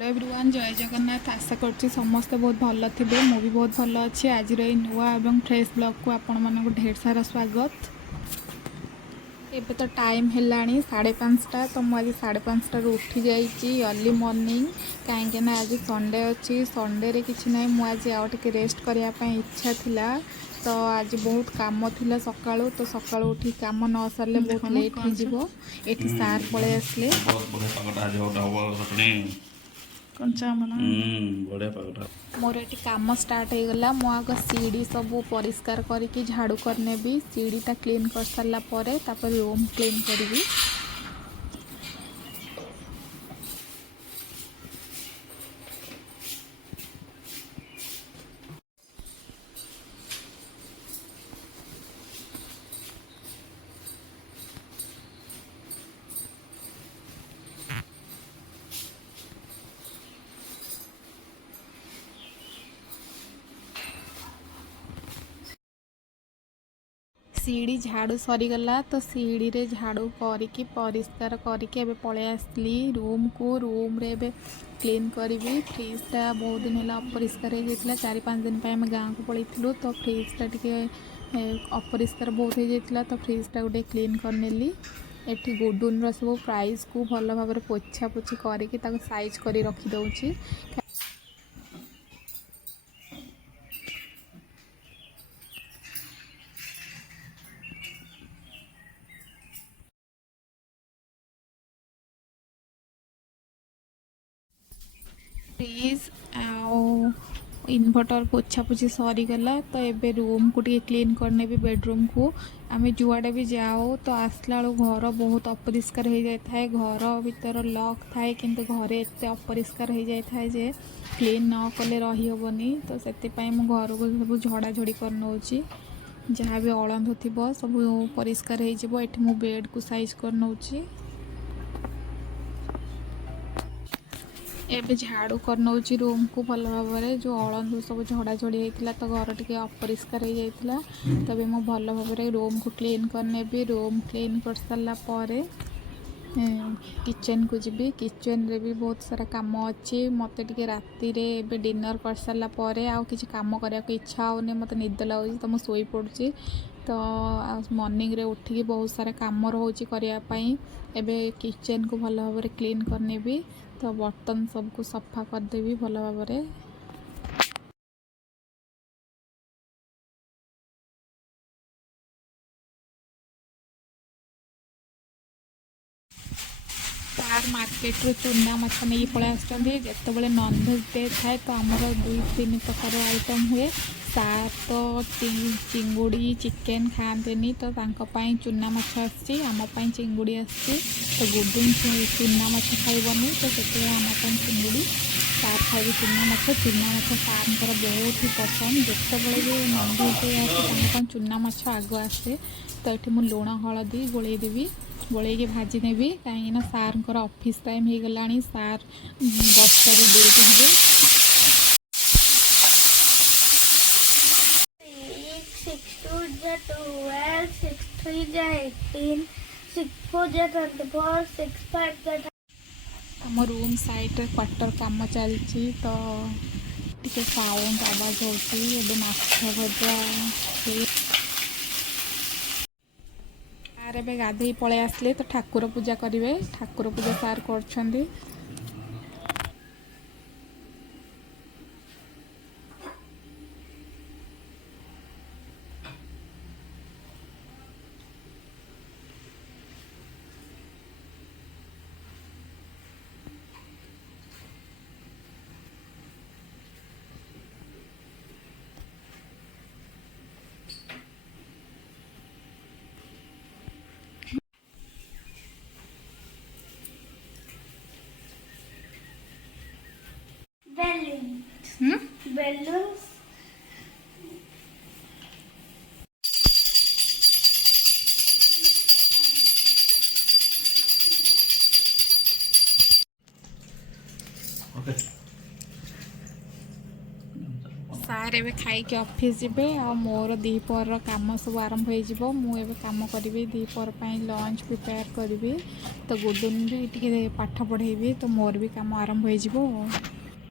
Hello everyone, जय जगन्नाथ। आशा करछि समस्ते बहुत भल थे। मु भी बहुत भल अच्छी। आज नुआ एवं फ्रेश ब्लॉग को आपण मानक ढेर सारा स्वागत। एबे तो टाइम है 5:30 तो मुझे 5:30 उठी जाइए अर्ली मॉर्निंग कहीं आज संडे अच्छी। संडे रे किसी ना मुझे आज रेस्ट करने इच्छा थिला तो आज बहुत काम थिला सकाळू तो सकाळू उठी काम न सारे बहुत लेट हो ये सार पलि आसले मोर ये कम स्टार्ट हो गला। मु आग सीढ़ी सब परिष्कार करके झाड़ू करने भी सीढ़ीटा क्लीन कर सारा पर रूम क्लीन करी। सीढ़ी झाड़ू सरीगला तो सीढ़ी रे झाड़ू करके परिष्कार करके एबे पळे आसली रूम को। रूम रे एबे क्लीन करी। फ्रिजटा बहुत दिन है अपरिष्कार हो जाता। 4-5 दिन आम गाँव को पलैलु तो फ्रिजटा टे अपरिष्कार बहुत हो जाता तो फ्रिजटा गोटे क्लीन करनेली। एठी गुडुन सब प्राइस को भल भाव पोछा पोछी करके साइज कर रखिदे। फ्रिज इन्वर्टर पोछा पोछी सरीगला तो एबे रूम को टे क्लीन करने भी बेडरूम को। आम जुआड़े भी जाओ तो आसला घर बहुत अपरिष्कार हो जाता है। घर भीतर लॉक थाए किंतु घरे एत अपरिष्कार हो जाता है जे क्लीन न कले रही हेबनी। तो से घर को सब झड़ाझड़ी कर नौची। जहाँ भी अड़ंध थी सब परिष्कार हो मु बेड को साइज कर नौची। एबे झाड़ू कर नौची रूम को भल भाव जो अड़ंधु सब झड़ाझड़ी होता तो घर टे अपरिष्कार हो जाता। तबे मु भल भाव रूम को क्लीन करने भी। रूम क्लीन कर सारा किचन को जी। किचन रे भी बहुत सारा काम अच्छी। मत टे राति रे डिनर कर सारापर आउ कि कम करने को इच्छा होनी। मत निद लगुच तो मुझे शोई पड़ी तो मॉर्निंग रे उठिकी बहुत सारा काम रोचे करने। एबे किचन को भल भाव क्लीन करने भी तो बर्तन सबको सफा करदेवी भल भाव। सार मार्केट रू चूना माछ नहीं पलि आसते नॉनभेज डे थाए तो आमर 2-3 प्रकार आइटम हुए। सार तो चिंगुड़ी चिकेन खाते तो चूना माछ आमपाई चिंगुड़ी आसी तो गुडुन चूना माछ खाइबनी तो से आमपाई चिंगुड़ी। सार खाइबे चूना माछ। चूना माछ सार बहुत ही पसंद। जितेबाला भी नॉनभेज आसे चूना माछ आग आसे तो ये मुझे लुण हलदी गोलेदेवी गोलैके भाजी नेबी कहीं सार ऑफिस टाइम हो गला। सार बस्तर ड्यूटी जी 6 2 12 6 3 18 6 4 24 6 5 आम रूम साइड क्वार्टर काम चलती तो टे साउंड आवाज होती। माछ भजा सारे गाधे पलि आसले तो ठाकुर पूजा करेंगे। ठाकुर पूजा सार कर। balloons सार एबे खाई के ऑफिस जिबे आ मोर दीपहर काम सब आरंभ हो जिवो। मु एबे काम करी दीपहर पई लंच प्रिपेयर करी तो गुडुन भी टे पाठ पढ़ेबी तो मोर भी काम आरंभ हो